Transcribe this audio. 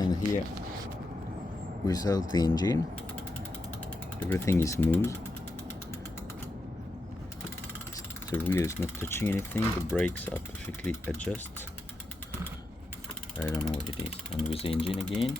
And here, without the engine, everything is smooth. The wheel is not touching anything, the brakes are perfectly adjusted. I don't know what it is. And with the engine again,